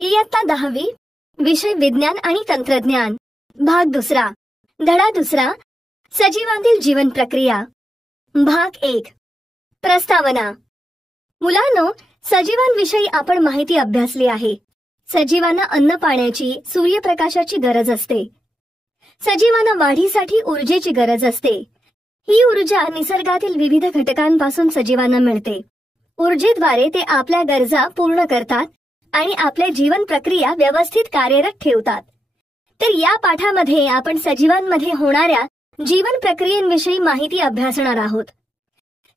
इयत्ता 10वी, विषय विज्ञान आणि तंत्रज्ञान, भाग दुसरा, धडा दुसरा, सजीवांतील जीवन प्रक्रिया, भाग 1. प्रस्तावना. मुलांनो, सजीवांविषयी आपण माहिती अभ्यासली आहे. सजीवांना अन्न पाण्याची, सूर्यप्रकाशाची गरज असते. सजीवांना वाढीसाठी ऊर्जेची गरज असते. ही ऊर्जा निसर्गातील विविध घटकांपासून सजीवांना मिळते. ऊर्जेद्वारे ते आपल्या गरजा पूर्ण करतात आणि आपल्या जीवन प्रक्रिया व्यवस्थित कार्यरत ठेवतात. तर या पाठामध्ये आपण सजीवांमध्ये होणाऱ्या जीवन प्रक्रियेविषयी माहिती अभ्यासणार आहोत.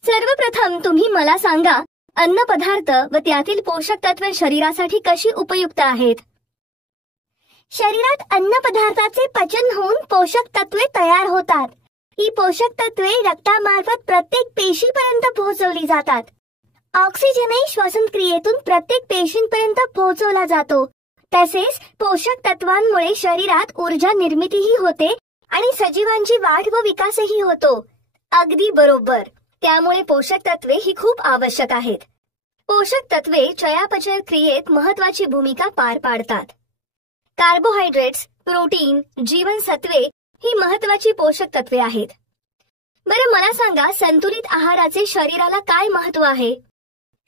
सर्वप्रथम तुम्ही मला सांगा, अन्न पदार्थ व त्यातील पोषक तत्वे शरीरासाठी कशी उपयुक्त आहेत? शरीरात अन्न पदार्थाचे पचन होऊन पोषक तत्वे तयार होतात. ही पोषक तत्वे रक्तामार्फत प्रत्येक पेशीपर्यंत पोहोचवली जातात. ऑक्सिजनही श्वसन क्रियेतून प्रत्येक पेशींपर्यंत पोहोचवला जातो. तसेच पोषक तत्वांमुळे शरीरात ऊर्जा निर्मितीही होते आणि सजीवांची वाढ व विकासही होतो. अगदी बरोबर. त्यामुळे पोषक तत्वे ही खूप आवश्यक आहेत. पोषक तत्वे चयापचय क्रियेत महत्वाची भूमिका पार पाडतात. कार्बोहायड्रेट्स, प्रोटीन, जीवनसत्वे ही महत्वाची पोषक तत्वे आहेत. बरं, मला सांगा, संतुलित आहाराचे शरीराला काय महत्व आहे?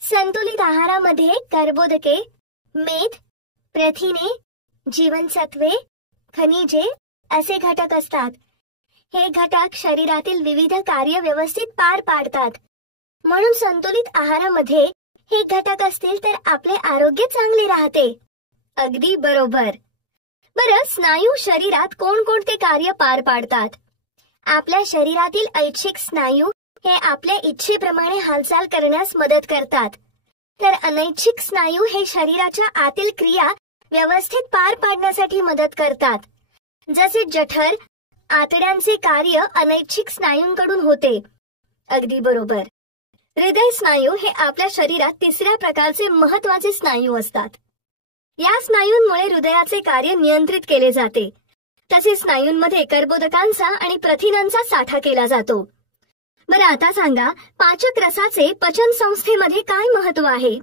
संतुलित आहारामध्ये कर्बोदके, मेद, प्रथिने, जीवनसत्वे, खनिजे असे घटक असतात. हे घटक शरीरातील विविध कार्य व्यवस्थित पार पाडतात. म्हणून संतुलित आहारामध्ये हे घटक असतील तर आपले आरोग्य चांगले राहते. अगदी बरोबर. बरं, स्नायू शरीरात कोणकोणते कार्य पार पाडतात? आपल्या शरीरातील ऐच्छिक स्नायू हे आपल्या इच्छेप्रमाणे हालचाल करण्यास मदत करतात. तर अनैच्छिक स्नायू हे शरीराच्या आतील क्रिया व्यवस्थित पार पाडण्यासाठी मदत करतात. जसे जठर, आतड्यांचे कार्य अनैच्छिक स्नायूंकडून होते. अगदी बरोबर. हृदय स्नायू हे आपल्या शरीरात तिसऱ्या प्रकारचे महत्वाचे स्नायू असतात. या स्नायूंमुळे हृदयाचे कार्य नियंत्रित केले जाते. तसेच स्नायूंमध्ये कर्बोदकांचा आणि प्रथिनांचा साठा केला जातो. बरं, आता सांगा, पाचक रसाचे पचन संस्थेमध्ये काय महत्व आहे?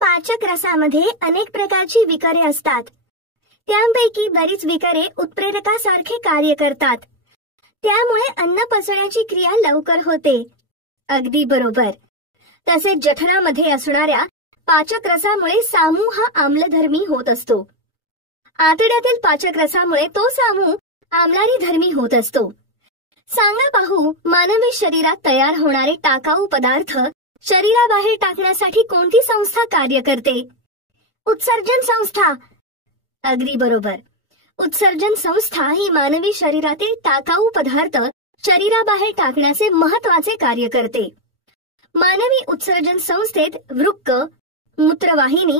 पाचक रसामध्ये अनेक प्रकारची विकरे असतात. त्यांपैकी बरीच विकरे उत्प्रेरकासारखे कार्य करतात. त्यामुळे अन्न पचण्याची क्रिया लवकर होते. अगदी बरोबर. तसेच जठरामध्ये असणाऱ्या पाचक रसामुळे सामू हा आम्लधर्मी होत असतो. आतड्यातील पाचक रसामुळे तो सामू आम्लारी धर्मी होत असतो. सांगा पाहू, मानवी शरीरात तयार होणारे टाकाऊ पदार्थ शरीराबाहेर टाकण्यासाठी कोणती संस्था कार्य करते? उत्सर्जन संस्था. अगदी बरोबर. उत्सर्जन संस्था ही मानवी शरीरातील टाकाऊ पदार्थ शरीराबाहेर टाकण्याचे महत्वाचे कार्य करते. मानवी उत्सर्जन संस्थेत वृक्क, मूत्रवाहिनी,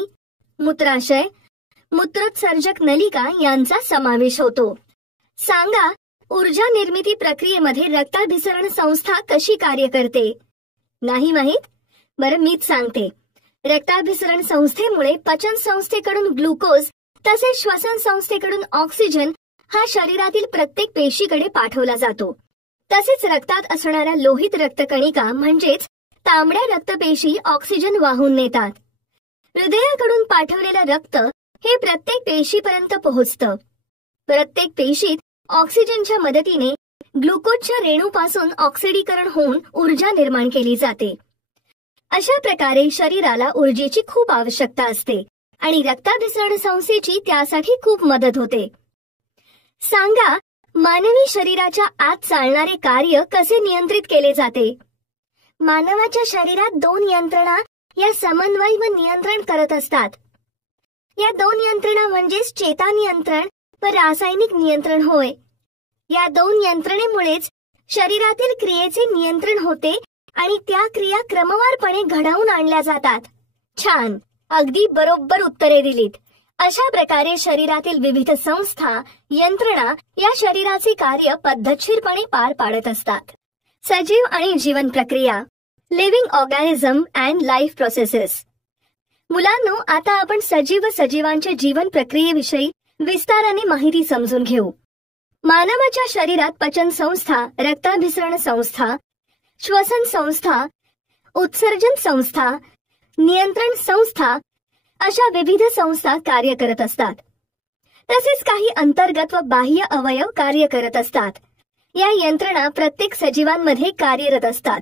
मूत्राशय, मूत्रोत्सर्जक नलिका यांचा समावेश होतो. सांगा, ऊर्जा निर्मिती प्रक्रियेमध्ये रक्ताभिसरण संस्था कशी कार्य करते? नाही माहीत? बरं, मीच सांगते. रक्ताभिसरण संस्थेमुळे पचन संस्थेकडून ग्लुकोज तसेच श्वसन संस्थेकडून ऑक्सिजन हा शरीरातील प्रत्येक पेशीकडे पाठवला जातो. तसेच रक्तात असणाऱ्या लोहित रक्तकणिका म्हणजेच तांबड्या रक्तपेशी ऑक्सिजन वाहून नेतात. हृदयाकडून पाठवलेलं रक्त हे प्रत्येक पेशीपर्यंत पोहोचतं. प्रत्येक पेशीत ऑक्सिजनच्या मदतीने ग्लुकोजच्या रेणूपासून ऑक्सिडीकरण होऊन ऊर्जा निर्माण केली जाते. अशा प्रकारे शरीराला ऊर्जेची खूप आवश्यकता असते आणि रक्ताभिसरण संस्थेची त्यासाठी खूप मदत होते. सांगा, मानवी शरीराच्या आत चालणारे कार्य कसे नियंत्रित केले जाते? मानवाच्या शरीरात 2 यंत्रणा या समन्वय व नियंत्रण करत असतात. या 2 यंत्रणा म्हणजेच चेता नियंत्रण व रासायनिक नियंत्रण होय. या 2 यंत्रणेमुळेच शरीरातील क्रियेचे नियंत्रण होते आणि त्या क्रिया क्रमवारपणे घडवून आणल्या जातात. छान, अगदी बरोबर उत्तरे दिलीत. अशा प्रकारे शरीरातील विविध संस्था, यंत्रणा या शरीराचे कार्य पद्धतशीरपणे पार पाडत असतात. सजीव आणि जीवन प्रक्रिया, living organism and life processes. मुलांनो, आता आपण सजीव व सजीवांच्या जीवन प्रक्रियेविषयी विस्ताराने माहिती समजून घेऊ. मानवाच्या शरीरात पचन संस्था, रक्ताभिसरण संस्था, श्वसन संस्था, उत्सर्जन संस्था, नियंत्रण संस्था अशा विविध संस्था कार्य करत असतात. तसेच काही अंतर्गत व बाह्य अवयव कार्य करत असतात. या यंत्रणा प्रत्येक सजीवांमध्ये कार्यरत असतात.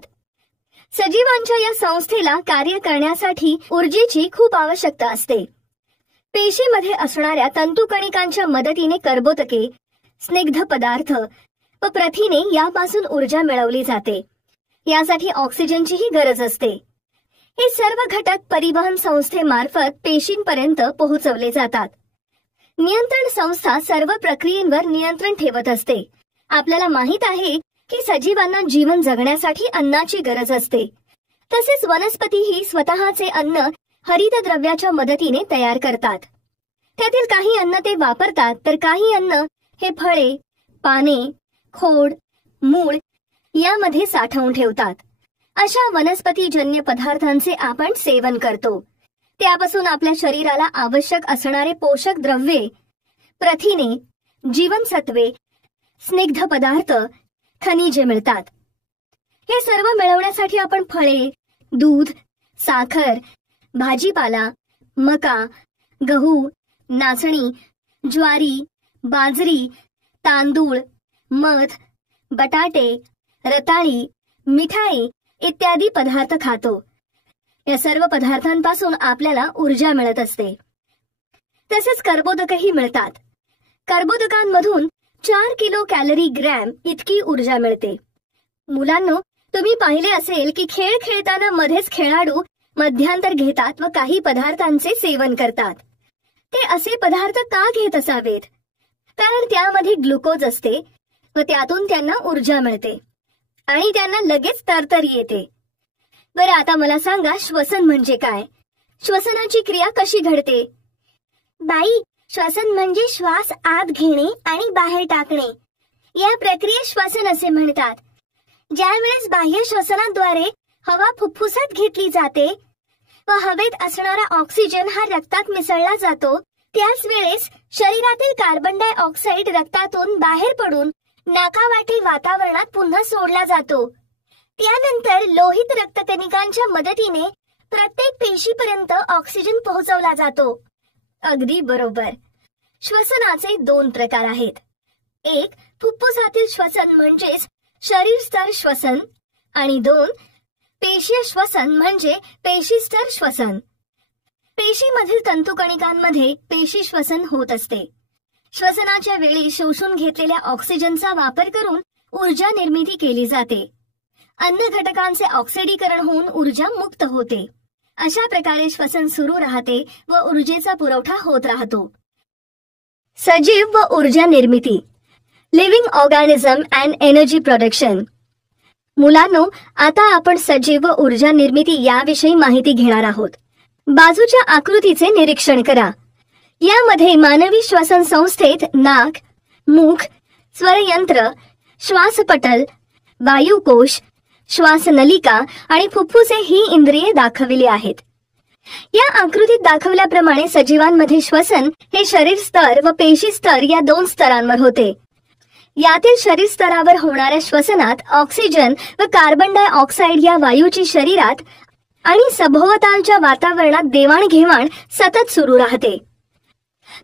सजीवांच्या या संस्थेला कार्य करण्यासाठी ऊर्जेची खूप आवश्यकता असते. पेशीमध्ये असणाऱ्या तंतुकणिकांच्या मदतीने कर्बोदके, स्निग्ध पदार्थ व प्रथिने यापासून ऊर्जा मिळवली जाते. यासाठी ऑक्सिजनचीही गरज असते. हे सर्व घटक परिवहन संस्थेमार्फत पेशींपर्यंत पोहोचवले जातात. नियंत्रण संस्था सर्व प्रक्रियेवर नियंत्रण ठेवत असते. आपल्याला माहित आहे की सजीवांना जीवन जगण्यासाठी अन्नाची गरज असते. तसेच वनस्पतीही स्वतःचे अन्न हरितद्रव्याच्या मदतीने तयार करतात. त्यातील काही अन्न ते वापरतात, तर काही अन्न हे फळे, पाने, खोड, मूळ यामध्ये साठवून ठेवतात. अशा वनस्पतीजन्य पदार्थांचे आपण सेवन करतो. त्यापासून आपल्या शरीराला आवश्यक असणारे पोषक द्रव्ये, प्रथिने, जीवनसत्वे, स्निग्ध पदार्थ, खनिजे मिळतात. हे सर्व मिळवण्यासाठी आपण फळे, दूध, साखर, भाजीपाला, मका, गहू, नाचणी, ज्वारी, बाजरी, तांदूळ, मध, बटाटे, रताळी, मिठाई इत्यादी पदार्थ खातो. या सर्व पदार्थांपासून आपल्याला ऊर्जा मिळत असते. तसेच कर्बोदकही मिळतात. कर्बोदकांमधून 4 किलो कॅलरी ग्रॅम इतकी ऊर्जा मिळते. मुलांनो, तुम्ही पाहिले असेल की खेळ खेळताना मध्येच खेळाडू मध्यांतर घेतात व काही पदार्थांचे सेवन करतात. ते असे पदार्थ का घेत असावेत? कारण त्यामध्ये ग्लुकोज असते व त्यातून त्यांना ऊर्जा मिळते आणि त्यांना लगेच तरतरी येते. बरं, आता मला सांगा, श्वसन म्हणजे काय? श्वसनाची क्रिया कशी घडते? बाई, श्वसन म्हणजे श्वास आत घेणे आणि बाहेर टाकणे. या प्रक्रियेस श्वसन असे म्हणतात. ज्यावेळेस बाह्य श्वसनाद्वारे हवा फुफ्फुसात घेतली जाते व हवेत असणारा ऑक्सिजन हा रक्तात मिसळला जातो, त्याच वेळेस शरीरातील कार्बन डाय ऑक्साईड रक्तातून बाहेर पडून नाकावाटे वातावरणात पुन्हा सोडला जातो. त्यानंतर लोहित रक्तकणिकांच्या मदतीने प्रत्येक पेशीपर्यंत ऑक्सिजन पोहोचवला जातो. अगदी बरोबर. श्वसनाचे 2 प्रकार आहेत. एक, फुफ्फुसातील श्वसन म्हणजेच शरीर स्तर श्वसन आणि 2, पेशीय श्वसन म्हणजे पेशी स्तर श्वसन. पेशीमधील तंतुकणिकांमध्ये पेशी श्वसन होत असते. श्वसनाच्या वेळी शोषून घेतलेल्या ऑक्सिजनचा वापर करून ऊर्जा निर्मिती केली जाते. अन्न घटकांचे ऑक्सिडीकरण होऊन ऊर्जा मुक्त होते. अशा प्रकारे श्वसन सुरू राहते व ऊर्जेचा पुरवठा होत राहतो. सजीव व ऊर्जा निर्मिती, living organism and energy production. मुलांनो, आता आपण सजीव व ऊर्जा निर्मिती याविषयी माहिती घेणार आहोत. बाजूच्या आकृतीचे निरीक्षण करा. यामध्ये मानवी श्वसन संस्थेत नाक, मुख, स्वरयंत्र, श्वासपटल, वायुकोश, श्वासनलिका आणि फुफ्फुसे ही इंद्रिये दाखविली आहेत. या आकृतीत दाखवल्याप्रमाणे सजीवांमध्ये श्वसन हे शरीर स्तर व पेशी स्तर या 2 स्तरांवर होते. यातील शरीर स्तरावर होणाऱ्या श्वसनात ऑक्सिजन व कार्बन डाय ऑक्साईड या वायूची शरीरात आणि सभोवतालच्या वातावरणात देवाणघेवाण सतत सुरू राहते.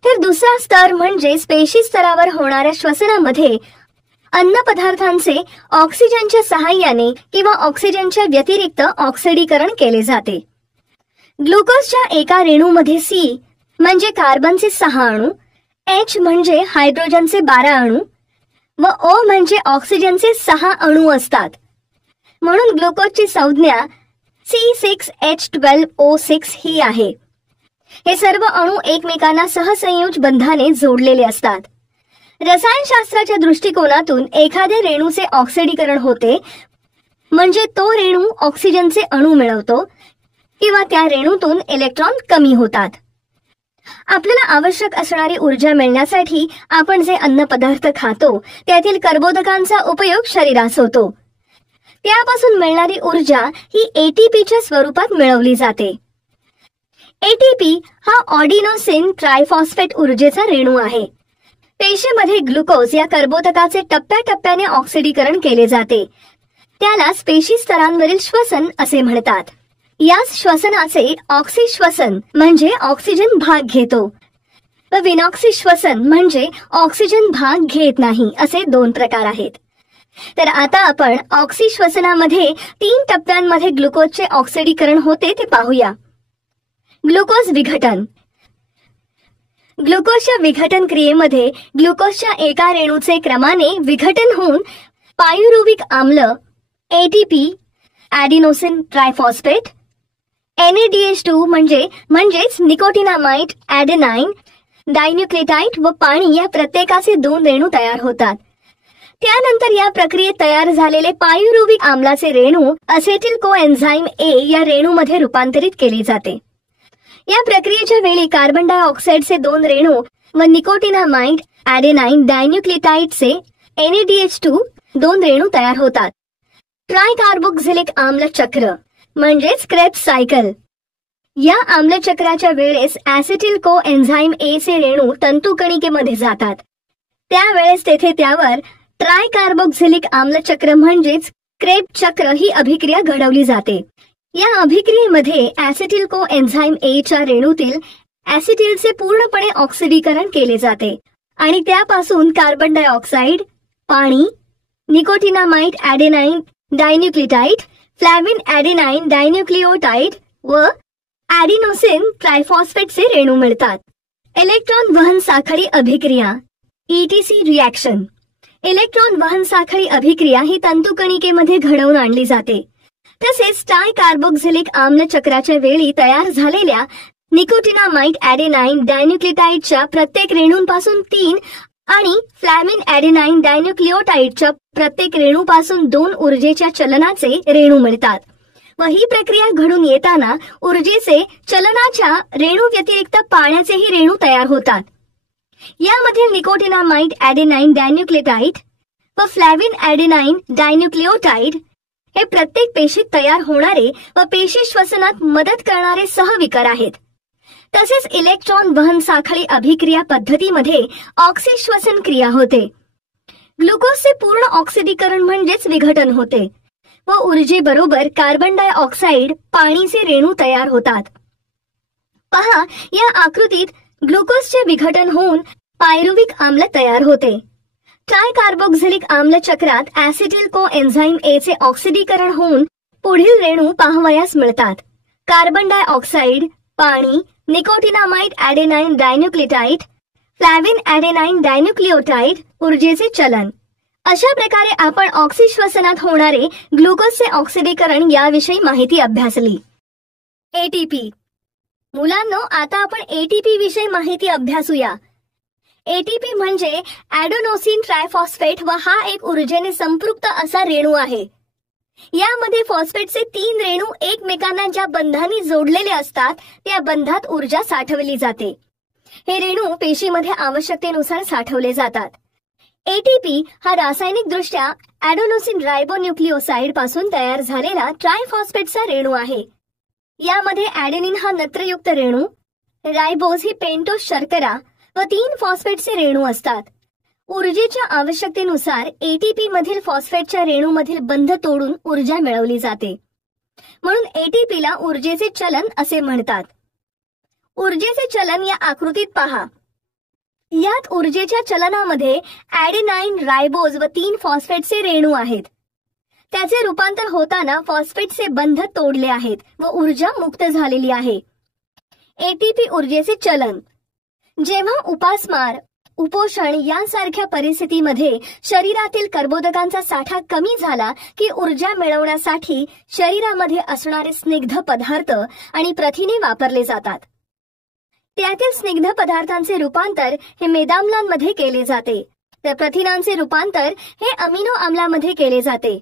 तर दुसरा स्तर म्हणजे पेशी स्तरावर होणाऱ्या श्वसनामध्ये अन्न पदार्थांचे ऑक्सिजनच्या सहाय्याने किंवा ऑक्सिजनच्या व्यतिरिक्त ऑक्सिडीकरण केले जाते. ग्लुकोजच्या एका रेणूमध्ये C म्हणजे कार्बनचे 6 अणू, H म्हणजे हायड्रोजनचे 12 अणू व O म्हणजे ऑक्सिजनचे 6 अणू असतात. म्हणून ग्लुकोजची संज्ञा C6H12O6 ही आहे. हे सर्व अणू एकमेकांना सहसंयोज बंधाने जोडलेले असतात. रसायनशास्त्राच्या दृष्टिकोनातून एखाद्या रेणूचे ऑक्सिडीकरण होते म्हणजे तो रेणू ऑक्सिजनचे अणू मिळवतो किंवा त्या रेणूतून इलेक्ट्रॉन कमी होतात. आपल्याला आवश्यक असणारी ऊर्जा मिळण्यासाठी आपण जे अन्न पदार्थ खातो त्यातील कर्बोदकांचा उपयोग शरीरास होतो. त्यापासून मिळणारी ऊर्जा ही एटीपीच्या स्वरूपात मिळवली जाते. एटीपी हा ऑडिनोसिन ट्रायफॉस्फेट ऊर्जेचा रेणू आहे. पेशीमध्ये ग्लुकोज या कर्बोदकाचे टप्प्याटप्प्याने ऑक्सिडीकरण केले जाते. त्यालाच पेशी स्तरांवरील श्वसन असे म्हणतात. याच श्वसनाचे ऑक्सिश्वसन म्हणजे ऑक्सिजन भाग घेतो व विनॉक्सी श्वसन म्हणजे ऑक्सिजन भाग घेत नाही, असे 2 प्रकार आहेत. तर आता आपण ऑक्सिश्वसनामध्ये 3 टप्प्यांमध्ये ग्लुकोजचे ऑक्सिडीकरण होते ते पाहूया. ग्लुकोज विघटन. ग्लुकोजच्या विघटन क्रियेमध्ये ग्लुकोजच्या एका रेणूचे क्रमाने विघटन होऊन पायुरुविक आम्ल ATP ॲडिनोसिन ट्रायफॉस्फेट, NADH2 म्हणजेच निकोटिनामाइड ॲडेनाइन डायन्यूक्लियोटाइड व पाणी या प्रत्येकाचे 2 रेणू तयार होतात. त्यानंतर या प्रक्रियेत तयार झालेले पायुरुविक आम्लाचे रेणू असेटिल कोएन्झाइम A या रेणूमध्ये रूपांतरित केले जाते. या प्रक्रियेच्या वेळी कार्बन डायऑक्साइडचे 2 रेणू व निकोटिनामाइड ॲडेनाइन डायन्यूक्लियोटाइडचे NADH2 2 रेणू तयार होतात. ट्रायकार्बोक्झिलिक आम्ल चक्र म्हणजेच क्रेब्स सायकल. या आम्लचक्राच्या वेळेस ॲसिटिल कोएन्झाइम A चे रेणू तंतुकणिकेमध्ये जातात. त्यावेळेस तेथे त्यावर ट्रायकार्बोक्झिलिक आम्लचक्र म्हणजेच क्रेब चक्र ही अभिक्रिया घडवली जाते. या अभिक्रियेमध्ये ॲसिटिल कोएन्झाइम A च्या रेणूतील ॲसिटिलचे पूर्णपणे ऑक्सिडीकरण केले जाते आणि त्यापासून कार्बन डायऑक्साइड, पाणी, निकोटिनामाइड ॲडेनाइन डायन्यूक्लियोटाइड, फ्लॅविन ॲडेनाइन डायन्यूक्लियोटाइड व ॲडिनोसिन ट्रायफॉस्फेटचे रेणू मिळतात. इलेक्ट्रॉन वहन साखळी अभिक्रिया ETC रिॲक्शन. इलेक्ट्रॉन वहन साखळी अभिक्रिया ही तंतुकणिकेमध्ये घडवून आणली जाते. तसेच ट्रायकार्बोक्झिलिक आम्ल चक्राच्या वेळी तयार झालेल्या निकोटिनामाइड ॲडेनाइन डायन्यूक्लियोटाइडच्या प्रत्येक रेणूंपासून 3 आणि फ्लॅविन ॲडेनाइन डायन्यूक्लियोटाइडच्या प्रत्येक रेणूपासून 2 ऊर्जेच्या चलनाचे रेणू मिळतात व ही प्रक्रिया घडून येताना ऊर्जेचे चलनाच्या रेणू व्यतिरिक्त पाण्याचेही रेणू तयार होतात. यामधील निकोटिनामाइड ॲडेनाइन डायन्यूक्लियोटाइड व फ्लॅविन ॲडेनाइन डायन्यूक्लियोटाइड हे प्रत्येक पेशीत तयार होणारे व पेशी श्वसनात मदत करणारे सहविकर आहेत. तसेच इलेक्ट्रॉन वहन साखळी अभिक्रिया पद्धतीमध्ये ऑक्सिश्वसन क्रिया होते. ग्लुकोजचे पूर्ण ऑक्सिडीकरण म्हणजेच विघटन होते व ऊर्जेबरोबर कार्बन डायऑक्साइड, पाणीचे रेणू तयार होतात. पहा, या आकृतीत ग्लुकोजचे विघटन होऊन पायरुविक आम्ल तयार होते. ट्रायकार्बोक्झिलिक आम्ल चक्रात ॲसिटिल कोएन्झाइम A चे ऑक्सिडीकरण होऊन पुढील रेणू पाहावयास मिळतात. कार्बन डायऑक्साइड, पाणी, निकोटिनामाइड ॲडेनाइन डायन्यूक्लियोटाइड, फ्लॅविन ॲडेनाइन डायन्यूक्लियोटाइड, ऊर्जेचे चलन. अशा प्रकारे आपण ऑक्सिश्वसनात होणारे ग्लुकोजचे ऑक्सिडीकरण याविषयी माहिती अभ्यासली. ATP. मुलांनो, आता आपण ATP विषयी माहिती अभ्यासूया. ATP म्हणजे ॲडेनोसिन ट्रायफॉस्फेट व हा एक ऊर्जेने संपृक्त असा रेणू आहे. यामध्ये फॉस्फेटचे 3 रेणू एकमेकांना ज्या बंधाने जोडलेले असतात त्या बंधात ऊर्जा साठवली जाते. हे रेणू पेशीमध्ये आवश्यकतेनुसार साठवले जातात. ATP हा रासायनिकदृष्ट्या ॲडेनोसिन रायबोन्यूक्लियोसाइड पासून तयार झालेला ट्रायफॉस्फेटचा रेणू आहे. यामध्ये ॲडेनिन हा नत्रयुक्त रेणू, रायबोज ही पेंटोस शर्करा व 3 फॉस्फेटचे रेणू असतात. ऊर्जेच्या आवश्यकतेनुसार ATP मधील फॉस्फेटच्या रेणूमधील बंध तोडून ऊर्जा मिळवली जाते. म्हणून ATPला ऊर्जेचे चलन असे म्हणतात. ऊर्जेचे चलन या आकृतीत पहा. यात ऊर्जेच्या चलनामध्ये ॲडेनाइन, रायबोज व 3 फॉस्फेटचे रेणू आहेत. त्याचे रूपांतर होताना फॉस्फेटचे बंध तोडले आहेत व ऊर्जा मुक्त झालेली आहे. ATP ऊर्जेचे चलन. जेव्हा उपासमार, उपोषण यांसारख्या परिस्थितीमध्ये शरीरातील कर्बोदकांचा साठा कमी झाला की ऊर्जा मिळवण्यासाठी शरीरामध्ये असणारे स्निग्ध पदार्थ आणि प्रथिने वापरले जातात. त्यातील स्निग्ध पदार्थांचे रूपांतर हे मेदाम्लांमध्ये केले जाते, तर प्रथिनांचे रूपांतर हे अमिनो आम्लामध्ये केले जाते.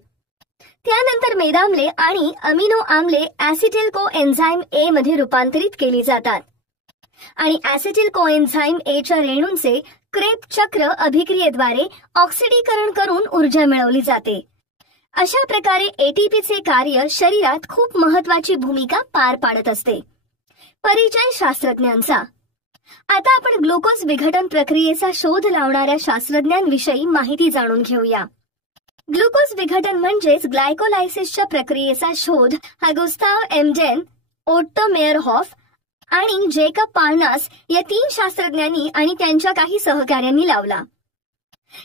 त्यानंतर मेदाम्ले आणि अमिनो आम्ले ॲसिटिल कोएन्झाइम A मध्ये रूपांतरित केली जातात आणि ॲसिटिल कोएन्झाइम A च्या रेणूंचे क्रेब चक्र अभिक्रियेद्वारे ऑक्सिडीकरण करून ऊर्जा मिळवली जाते. अशा प्रकारे ATPचे कार्य शरीरात खूप महत्वाची भूमिका पार पाडत असते. परिचय शास्त्रज्ञांचा. आता आपण ग्लुकोज विघटन प्रक्रियेचा शोध लावणाऱ्या शास्त्रज्ञांविषयी माहिती जाणून घेऊया. ग्लुकोज विघटन म्हणजेच ग्लायकोलायसिसच्या प्रक्रियेचा शोध हा गुस्ताव एमडेन, ओट्टो मेयरहॉफ आणि जेकब पार्नास या 3 शास्त्रज्ञांनी आणि त्यांच्या काही सहकाऱ्यांनी लावला.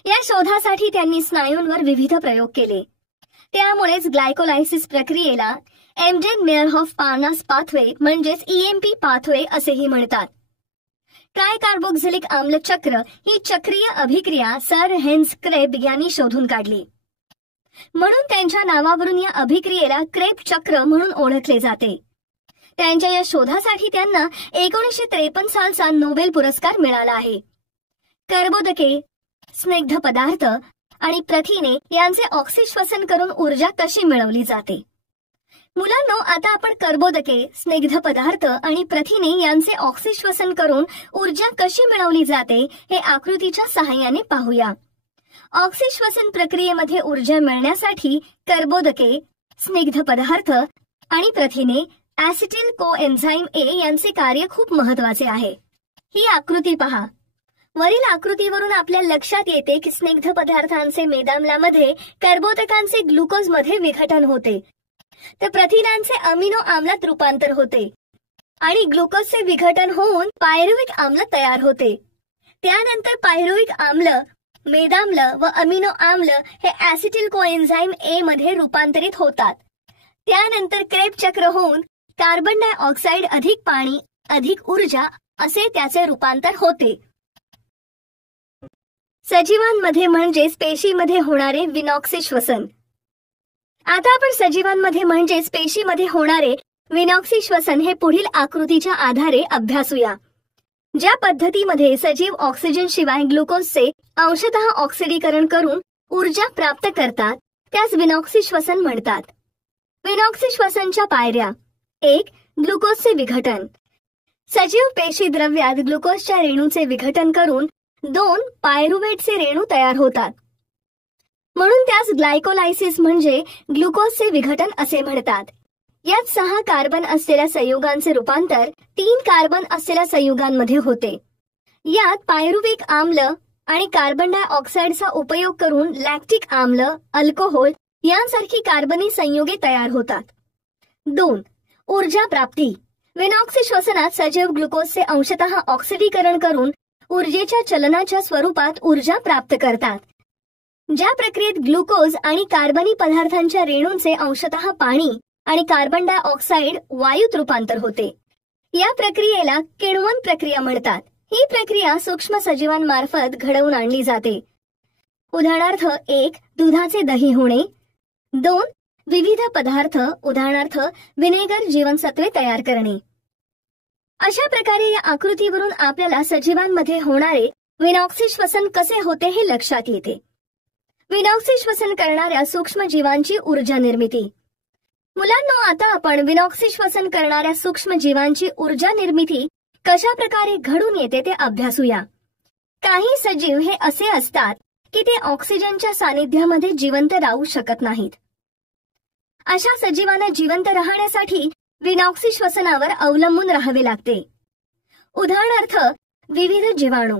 या शोधासाठी त्यांनी स्नायूंवर विविध प्रयोग केले. त्यामुळेच ग्लायकोलायसिस प्रक्रियेला एमडेन मेयरहॉफ पार्नास पाथवे म्हणजेच EMP पाथवे असेही म्हणतात. ट्रायकार्बोक्झिलिक आम्ल चक्र ही चक्रीय अभिक्रिया सर हेन्स क्रेब यांनी शोधून काढली. म्हणून त्यांच्या नावावरून या अभिक्रियेला क्रेब चक्र म्हणून ओळखले जाते. त्यांच्या या शोधासाठी त्यांना 1953 सालचा नोबेल पुरस्कार मिळाला आहे. कर्बोदके, स्निग्ध पदार्थ आणि प्रथिने यांचे ऑक्सिश्वसन करून ऊर्जा कशी मिळवली जाते. मुलांनो, आता आपण कर्बोदके, स्निग्ध पदार्थ आणि प्रथिने यांचे ऑक्सिश्वसन करून ऊर्जा कशी मिळवली जाते हे आकृतीच्या सहाय्याने पाहूया. ऑक्सिश्वसन प्रक्रियेमध्ये ऊर्जा मिळण्यासाठी कर्बोदके, स्निग्ध पदार्थ आणि प्रथिने ऍसिटिल कोएन्झाइम A यांचे कार्य खूप महत्वाचे आहे. ही आकृती पहा. वरील आकृतीवरून आपल्या लक्षात येते की स्निग्ध पदार्थांचे मेदाम्लामध्ये कर्बोदकांचे ग्लुकोजमध्ये विघटन होते, तर प्रथिनांचे अमिनो आम्लात रूपांतर होते आणि ग्लुकोजचे विघटन होऊन पायरुविक आम्ल तयार होते. त्यानंतर पायरुविक आम्ल, मेदाम्ल व अमिनो आम्ल हे ऍसिटिल कोएन्झाइम A मध्ये रूपांतरित होतात. त्यानंतर क्रेब चक्र होऊन कार्बन डायऑक्साइड अधिक पाणी अधिक ऊर्जा असे त्याचे रूपांतर होते. सजीवांमध्ये म्हणजेच पेशीमध्ये होणारे विनॉक्सी श्वसन. आता आपण सजीवांमध्ये म्हणजेच पेशीमध्ये होणारे विनॉक्सी श्वसन हे पुढील आकृतीच्या आधारे अभ्यासूया. ज्या पद्धतीमध्ये सजीव ऑक्सिजन शिवाय ग्लुकोजचे अंशतः ऑक्सिडीकरण करून ऊर्जा प्राप्त करतात त्यास विनॉक्सी श्वसन म्हणतात. विनॉक्सी श्वसनच्या पायऱ्या. 1. ग्लुकोजचे विघटन. सजीव पेशी द्रव्यात ग्लुकोजच्या रेणूचे विघटन करून 2 पायरुवेटचे रेणू तयार होतात, म्हणून त्यास ग्लायकोलायसिस म्हणजे ग्लुकोजचे विघटन असे म्हणतात. यात 6 कार्बन असलेल्या संयुगांचे रूपांतर 3 कार्बन असलेल्या संयुगांमध्ये होते. यात पायरुविक आम्ल आणि कार्बन डायऑक्साइडचा उपयोग करून लॅक्टिक आम्ल, अल्कोहोल यांसारखी कार्बनी संयुगे तयार होतात. 2. ऊर्जा प्राप्ती. विनॉक्सी श्वसनात सजीव ग्लुकोजचे अंशतः ऑक्सिडीकरण करून ऊर्जेच्या चलनाच्या स्वरूपात ऊर्जा प्राप्त करतात. ज्या प्रक्रियेत ग्लुकोज आणि कार्बनी पदार्थांच्या रेणूंचे अंशतः पाणी आणि कार्बन डायऑक्साइड वायूत रूपांतर होते. या प्रक्रियेला किण्वन प्रक्रिया म्हणतात. ही प्रक्रिया सूक्ष्म सजीवांमार्फत घडवून आणली जाते. उदाहरणार्थ 1. दुधाचे दही होणे. 2. विविध पदार्थ उदाहरणार्थ विनेगर जीवनसत्वे तयार करणे. अशा प्रकारे या आकृतीवरून आपल्याला सजीवांमध्ये होणारे विनॉक्सी श्वसन कसे होते हे लक्षात येते. विनॉक्सी श्वसन करणाऱ्या सूक्ष्म जीवांची ऊर्जा निर्मिती. मुलांनो, आता आपण विनॉक्सी श्वसन करणाऱ्या सूक्ष्म जीवांची ऊर्जा निर्मिती कशा प्रकारे घडून येते ते अभ्यासूया. काही सजीव हे असे असतात की ते ऑक्सिजनच्या सानिध्यामध्ये जिवंत राहू शकत नाहीत. अशा सजीवांना जिवंत राहण्यासाठी विनॉक्सी श्वसनावर अवलंबून राहावे लागते. उदाहरणार्थ विविध जीवाणू.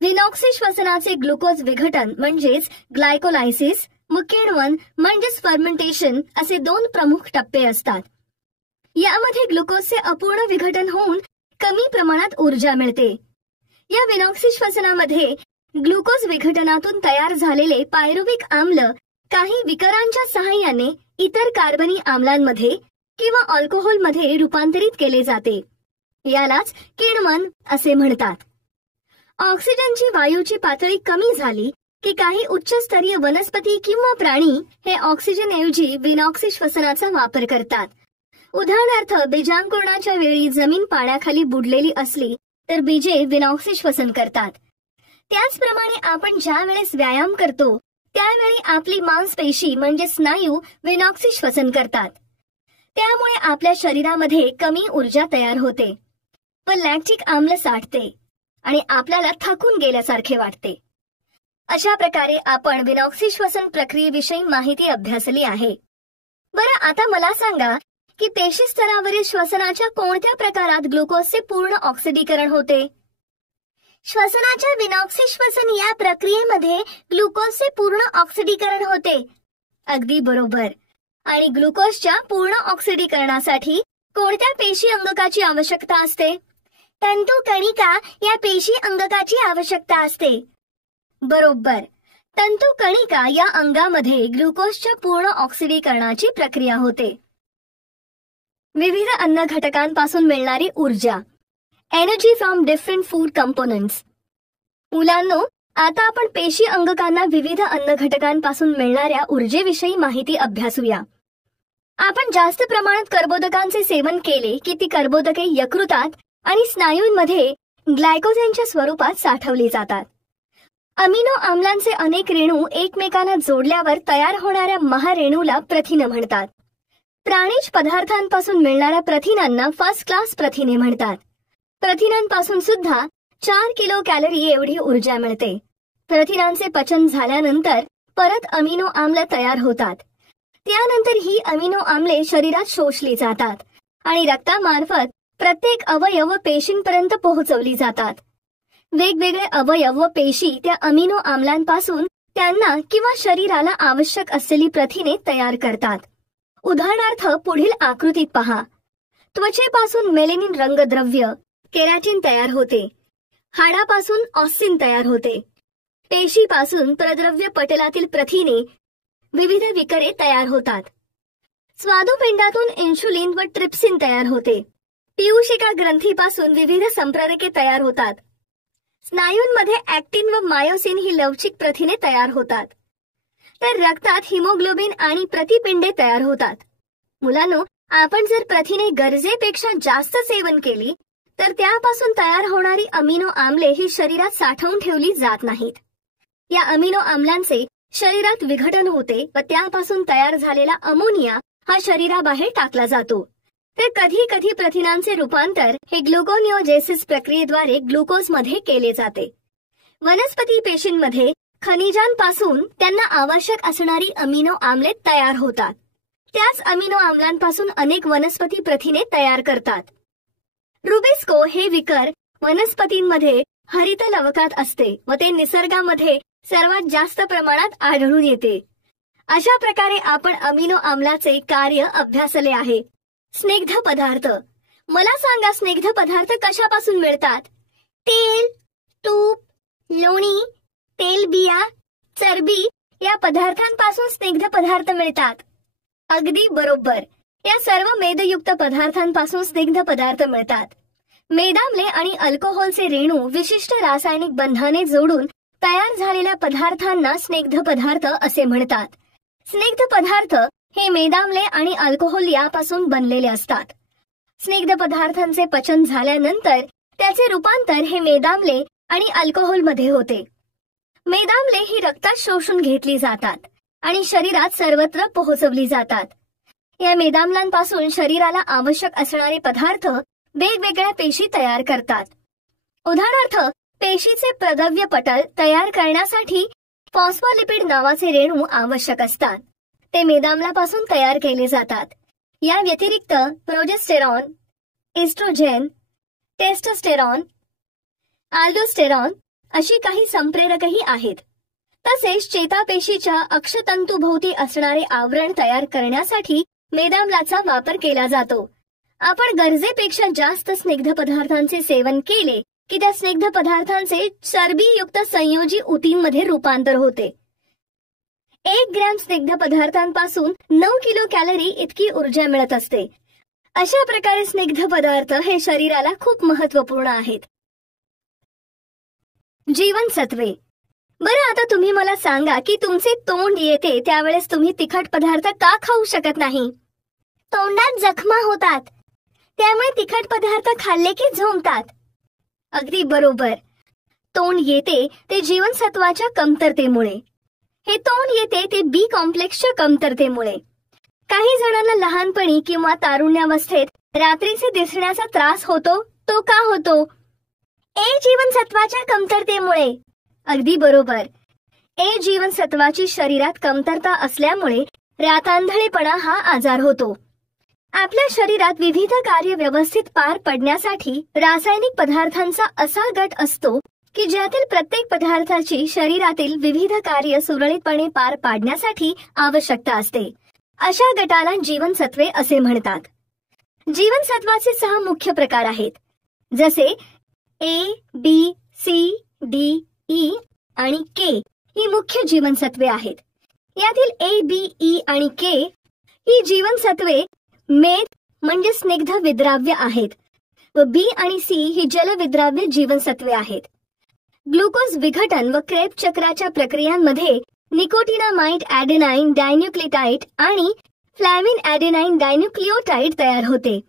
विनॉक्सी श्वसनाचे ग्लुकोज विघटन म्हणजेच ग्लायकोलायसिस व किण्वन म्हणजेच फर्मेंटेशन असे 2 प्रमुख टप्पे असतात. यामध्ये ग्लुकोजचे अपूर्ण विघटन होऊन कमी प्रमाणात ऊर्जा मिळते. या विनॉक्सी श्वसनामध्ये ग्लुकोज विघटनातून तयार झालेले पायरुविक आम्ल काही विकरांच्या सहाय्याने इतर कार्बनी आम्लांमध्ये किंवा अल्कोहोलमध्ये रूपांतरित केले जाते. यालाच किण्वन असे म्हणतात. ऑक्सिजनची वायूची पातळी कमी झाली की काही उच्चस्तरीय वनस्पती किंवा प्राणी हे ऑक्सिजनऐवजी विनॉक्सी श्वसनाचा वापर करतात. उदाहरणार्थ बीजांकुरणाच्या वेळी जमीन पाण्याखाली बुडलेली असली तर बीजे विनॉक्सी श्वसन करतात. त्याचप्रमाणे आपण ज्या वेळेस व्यायाम करतो त्यावेळी आपली मांसपेशी म्हणजे स्नायू विनॉक्सी श्वसन करतात. त्यामुळे आपल्या शरीरामध्ये कमी ऊर्जा तयार होते व लॅक्टिक आम्ल साठते आणि आपल्याला थकून गेल्यासारखे वाटते. अशा प्रकारे आपण विनॉक्सी श्वसन प्रक्रियेविषयी माहिती अभ्यासली आहे. बरं, आता मला सांगा की पेशी स्तरावरील श्वसनाच्या कोणत्या प्रकारात ग्लुकोजचे पूर्ण ऑक्सिडीकरण होते. श्वसनाच्या विनॉक्सी श्वसन या प्रक्रियेमध्ये ग्लुकोजचे पूर्ण ऑक्सिडीकरण होते. अगदी बरोबर. आणि ग्लुकोजच्या पूर्ण ऑक्सिडीकरणासाठी कोणत्या पेशी अंगकाची आवश्यकता असते? तंतुकणिका या पेशी अंगकाची आवश्यकता असते. बरोबर. तंतुकणिका या अंगामध्ये ग्लुकोजच्या पूर्ण ऑक्सिडीकरणाची प्रक्रिया होते. विविध अन्न घटकांपासून मिळणारी ऊर्जा, energy from different food components. मुलांनो, आता आपण पेशी अंगकांना विविध अन्न घटकांपासून मिळणाऱ्या ऊर्जेविषयी माहिती अभ्यासूया. आपण जास्त प्रमाणात कर्बोदकांचे सेवन केले की ती कर्बोदके यकृतात आणि स्नायूंमध्ये ग्लायकोजेनच्या स्वरूपात साठवली जातात. अमिनो आम्लांचे अनेक रेणू एकमेकांना जोडल्यावर तयार होणाऱ्या महारेणूला प्रथिन म्हणतात. प्राणिज पदार्थांपासून मिळणाऱ्या प्रथिनांना फर्स्ट क्लास प्रथिने म्हणतात. प्रथिनांपासून सुद्धा 4 किलो कॅलरी एवढी ऊर्जा मिळते. प्रथिनांचे पचन झाल्यानंतर परत अमिनो आम्ल तयार होतात. त्यानंतर ही अमिनो आम्ले शरीरात शोषली जातात आणि रक्तामार्फत प्रत्येक अवयव पेशींपर्यंत पोहोचवली जातात. वेगवेगळे अवयव व पेशी त्या अमिनो आम्लांपासून त्यांना किंवा शरीराला आवश्यक असलेली प्रथिने तयार करतात. उदाहरणार्थ पुढील आकृतीत पहा. त्वचेपासून मेलेनिन रंगद्रव्य केराटिन तयार होते. हाडापासून ऑस्सिन तयार होते. पेशीपासून प्रद्रव्य पटलातील प्रथिने विविध विकरे तयार होतात. स्वादुपिंडातून इन्शुलिन व ट्रिप्सिन तयार होते. पीयूषिका ग्रंथीपासून विविध संप्रेरके तयार होतात. स्नायूंमध्ये ऍक्टिन व मायोसिन ही लवचिक प्रथिने तयार होतात. तर रक्तात हिमोग्लोबिन आणि प्रतिपिंडे तयार होतात. मुलांनो, आपण जर प्रथिने गरजेपेक्षा जास्त सेवन केली तर त्यापासून तयार होणारी अमिनो आम्ले ही शरीरात साठवून ठेवली जात नाहीत. या अमिनो आम्लांचे शरीरात विघटन होते व त्यापासून तयार झालेला अमोनिया हा शरीराबाहेर टाकला जातो. तर कधी कधी प्रथिनांचे रूपांतर हे ग्लुकोनिओजेसिस प्रक्रियेद्वारे ग्लुकोजमध्ये केले जाते. वनस्पती पेशींमध्ये खनिजांपासून त्यांना आवश्यक असणारी अमिनो आम्ले तयार होतात. त्याच अमिनो आम्लांपासून अनेक वनस्पती प्रथिने तयार करतात. रुबिस्को हे विकर वनस्पतींमध्ये हरित लवकात असते व ते निसर्गामध्ये सर्वात जास्त प्रमाणात आढळून येते. अशा प्रकारे आपण अमिनो आम्लाचे कार्य अभ्यासले आहे. स्निग्ध पदार्थ. मला सांगा, स्निग्ध पदार्थ कशापासून मिळतात? तेल, तूप, लोणी, तेलबिया, चरबी या पदार्थांपासून स्निग्ध पदार्थ मिळतात. अगदी बरोबर. या सर्व मेदयुक्त पदार्थांपासून स्निग्ध पदार्थ मिळतात. मेदाम्ले आणि अल्कोहोलचे रेणू विशिष्ट रासायनिक बंधाने जोडून तयार झालेल्या पदार्थांना स्निग्ध पदार्थ असे म्हणतात. स्निग्ध पदार्थ हे मेदाम्ले आणि अल्कोहोल यापासून बनलेले असतात. स्निग्ध पदार्थांचे पचन झाल्यानंतर त्याचे रूपांतर हे मेदाम्ले आणि अल्कोहोलमध्ये होते. मेदाम्ले ही रक्तात शोषून घेतली जातात आणि शरीरात सर्वत्र पोहोचवली जातात. या मेदाम्लांपासून शरीराला आवश्यक असणारे पदार्थ वेगवेगळ्या पेशी तयार करतात. उदाहरणार्थ, पेशीचे प्रद्रव्य पटल तयार करण्यासाठी फॉस्फोलिपिड नावाचे रेणू आवश्यक असतात. ते मेदाम्लापासून तयार केले जातात. या व्यतिरिक्त प्रोजेस्टेरॉन, एस्ट्रोजेन, टेस्टोस्टेरॉन, आल्डोस्टेरॉन अशी काही संप्रेरकही आहेत. तसेच चेतापेशीच्या अक्षतंतूभोवती असणारे आवरण तयार करण्यासाठी मेदाम्लाचा वापर केला जातो. आपण गरजेपेक्षा जास्त स्निग्ध पदार्थांचे सेवन केले की त्या स्निग्ध पदार्थांचे चरबीयुक्त संयोजी ऊतींमध्ये रूपांतर होते. 1 ग्रॅम स्निग्ध पदार्थांपासून 9 किलो कॅलरी इतकी ऊर्जा मिळत असते. अशा प्रकारे स्निग्ध पदार्थ हे शरीराला खूप महत्त्वपूर्ण आहेत. जीवनसत्वे. बरं, आता तुम्ही मला सांगा की तुमचे तोंड येते त्यावेळेस तुम्ही तिखट पदार्थ का खाऊ शकत नाही? तोंडात जखमा होतात, त्यामुळे तिखट पदार्थ खाल्ले की झोंबतात. अगदी बरोबर. तोंड येते ते जीवनसत्वाच्या कमतरतेमुळे. हे तोंड येते ते बी कॉम्प्लेक्सच्या कमतरतेमुळे. काही जणांना लहानपणी किंवा तारुण्यावस्थेत रात्रीचे दिसण्याचा त्रास होतो. तो का होतो? ए जीवनसत्वाच्या कमतरतेमुळे. अगदी बरोबर. ए जीवनसत्वाची शरीरात कमतरता असल्यामुळे रातांधळेपणा हा आजार होतो. आपल्या शरीरात विविध कार्य व्यवस्थित पार पडण्यासाठी रासायनिक पदार्थांचा असा गट असतो की ज्यातील प्रत्येक पदार्थाची शरीरातील विविध कार्य सुरळीतपणे पार पाडण्यासाठी आवश्यकता असते. अशा गटाला जीवनसत्वे असे म्हणतात. जीवनसत्वाचे 6 मुख्य प्रकार आहेत, जसे A, B, C, D, E आणि K ही मुख्य जीवनसत्वे आहेत. यातील A, B, E आणि K ही जीवनसत्वे मेद म्हणजे स्निग्ध विद्राव्य आहेत व B आणि C ही जलविद्राव्य जीवनसत्वे आहेत. ग्लुकोज विघटन व क्रेब चक्राच्या प्रक्रियांमध्ये निकोटिनामाइड ॲडेनाइन डायन्यूक्लियोटाइड आणि फ्लॅविन ॲडेनाइन डायन्यूक्लियोटाइड तयार होते.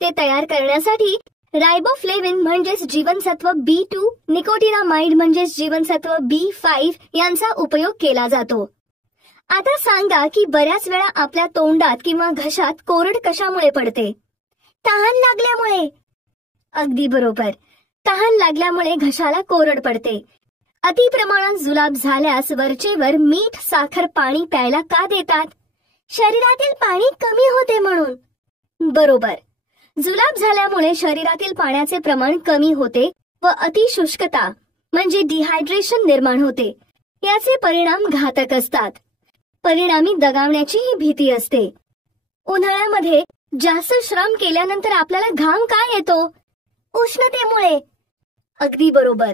ते तयार करण्यासाठी रायबोफ्लेविन म्हणजेच जीवनसत्व B2, निकोटिनामाइड म्हणजेच जीवनसत्व B5 यांचा उपयोग केला जातो. आता सांगा की बऱ्याच वेळा आपल्या तोंडात किंवा घशात कोरड कशामुळे पडते? तहान लागल्यामुळे. अगदी बरोबर. तहान लागल्यामुळे घशाला कोरड पडते. अति प्रमाणात जुलाब झाल्यास वरचेवर मीठ, साखर, पाणी प्यायला का देतात? शरीरातील पाणी कमी होते म्हणून. बरोबर. जुलाब झाल्यामुळे शरीरातील पाण्याचे प्रमाण कमी होते व अतिशुष्कता म्हणजे डिहायड्रेशन निर्माण होते. याचे परिणाम घातक असतात. परिणामी दगावण्याचीही भीती असते. उन्हाळ्यामध्ये जास्त श्रम केल्यानंतर आपल्याला घाम का येतो? उष्णतेमुळे. अगदी बरोबर.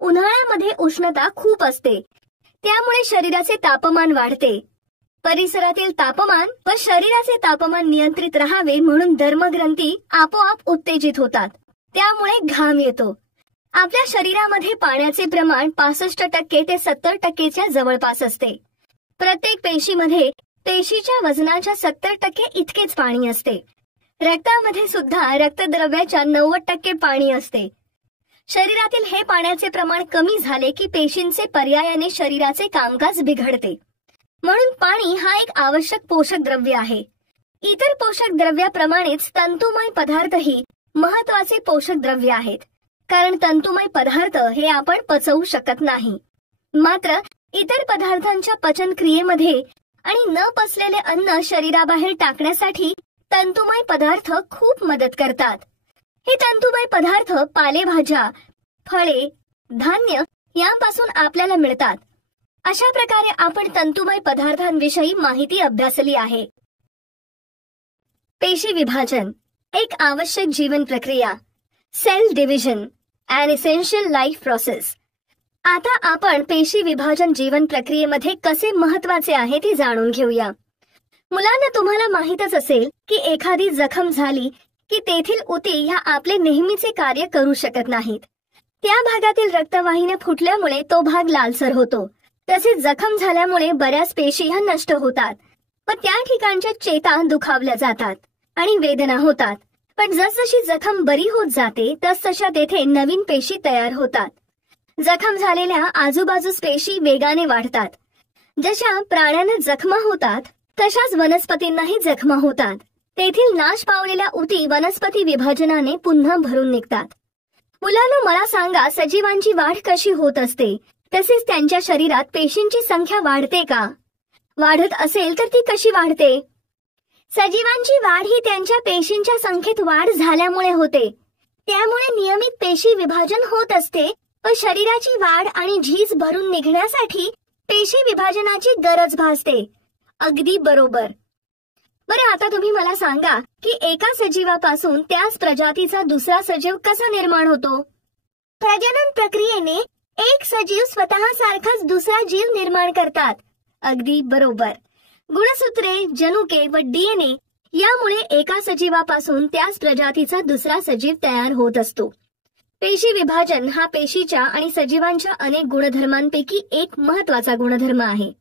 उन्हाळ्यामध्ये उष्णता खूप असते, त्यामुळे शरीराचे तापमान वाढते. परिसरातील तापमान व शरीराचे तापमान नियंत्रित राहावे म्हणून धर्मग्रंथी आपोआप उत्तेजित होतात, त्यामुळे घाम येतो. आपल्या शरीरामध्ये पाण्याचे प्रमाण 65% ते 70% जवळपास असते. प्रत्येक पेशीमध्ये पेशीच्या वजनाच्या 70% इतकेच पाणी असते. रक्तामध्ये सुद्धा रक्तद्रव्याच्या 90% पाणी असते. शरीरातील हे पाण्याचे प्रमाण कमी झाले की पेशींचे पर्यायाने शरीराचे कामकाज बिघडते. म्हणून पाणी हा एक आवश्यक पोषक द्रव्य आहे. इतर पोषक द्रव्याप्रमाणेच तंतुमय पदार्थही महत्वाचे पोषक द्रव्य आहेत, कारण तंतुमय पदार्थ हे आपण पचवू शकत नाही. मात्र इतर पदार्थांच्या पचन क्रियेमध्ये आणि न पचलेले अन्न शरीराबाहेर टाकण्यासाठी तंतुमय पदार्थ खूप मदत करतात. हे तंतुमय पदार्थ पालेभाज्या, फळे, धान्य यांपासून आपल्याला मिळतात. अशा प्रकारे आपण तंतुमय पदार्थांविषयी माहिती अभ्यासली आहे. पेशी विभाजन एक आवश्यक जीवन प्रक्रिया. सेल डिव्हिजन अन एसेन्शियल लाईफ प्रोसेस. आता आपण पेशी विभाजन जीवन प्रक्रियेमध्ये कसे महत्वाचे आहे ते जाणून घेऊया. मुलांना, तुम्हाला माहीतच असेल की एखादी जखम झाली की तेथील उती ह्या आपले नेहमीचे कार्य करू शकत नाहीत. त्या भागातील रक्तवाहिन्या फुटल्यामुळे तो भाग लालसर होतो. तसेच जखम झाल्यामुळे बऱ्याच पेशी ह्या नष्ट होतात व त्या ठिकाणच्या चेता दुखावल्या जातात आणि वेदना होतात. पण जसजशी जखम बरी होत जाते तसतशा तेथे नवीन पेशी तयार होतात. जखम झालेल्या आजूबाजूस पेशी वेगाने वाढतात. जशा प्राण्यांना जखमा होतात तशाच वनस्पतींनाही जखमा होतात. तेथील नाश पावलेल्या उती वनस्पती विभाजनाने पुन्हा भरून निघतात. मुलांनो, मला सांगा, सजीवांची वाढ कशी होत असते? तसेच त्यांच्या शरीरात पेशींची संख्या वाढते का? वाढत असेल तर ती कशी वाढते? सजीवांची वाढ ही त्यांच्या पेशींच्या संख्येत वाढ झाल्यामुळे होते. त्यामुळे नियमित पेशी विभाजन होत असते व शरीराची वाढ आणि झीज भरून निघण्यासाठी पेशी विभाजनाची गरज भासते. अगदी बरोबर. बरं, आता तुम्ही मला सांगा की एका सजीवापासून त्याच प्रजातीचा दुसरा सजीव कसा निर्माण होतो? प्रजनन प्रक्रियेने एक सजीव स्वतः सारखाच दुसरा जीव निर्माण करतात. अगदी बरोबर. गुणसूत्रे, जनुके व DNA यामुळे एका सजीवापासून त्याच प्रजातीचा दुसरा सजीव तयार होत असतो. पेशी विभाजन हा पेशीच्या आणि सजीवांच्या अनेक गुणधर्मांपैकी एक महत्वाचा गुणधर्म आहे.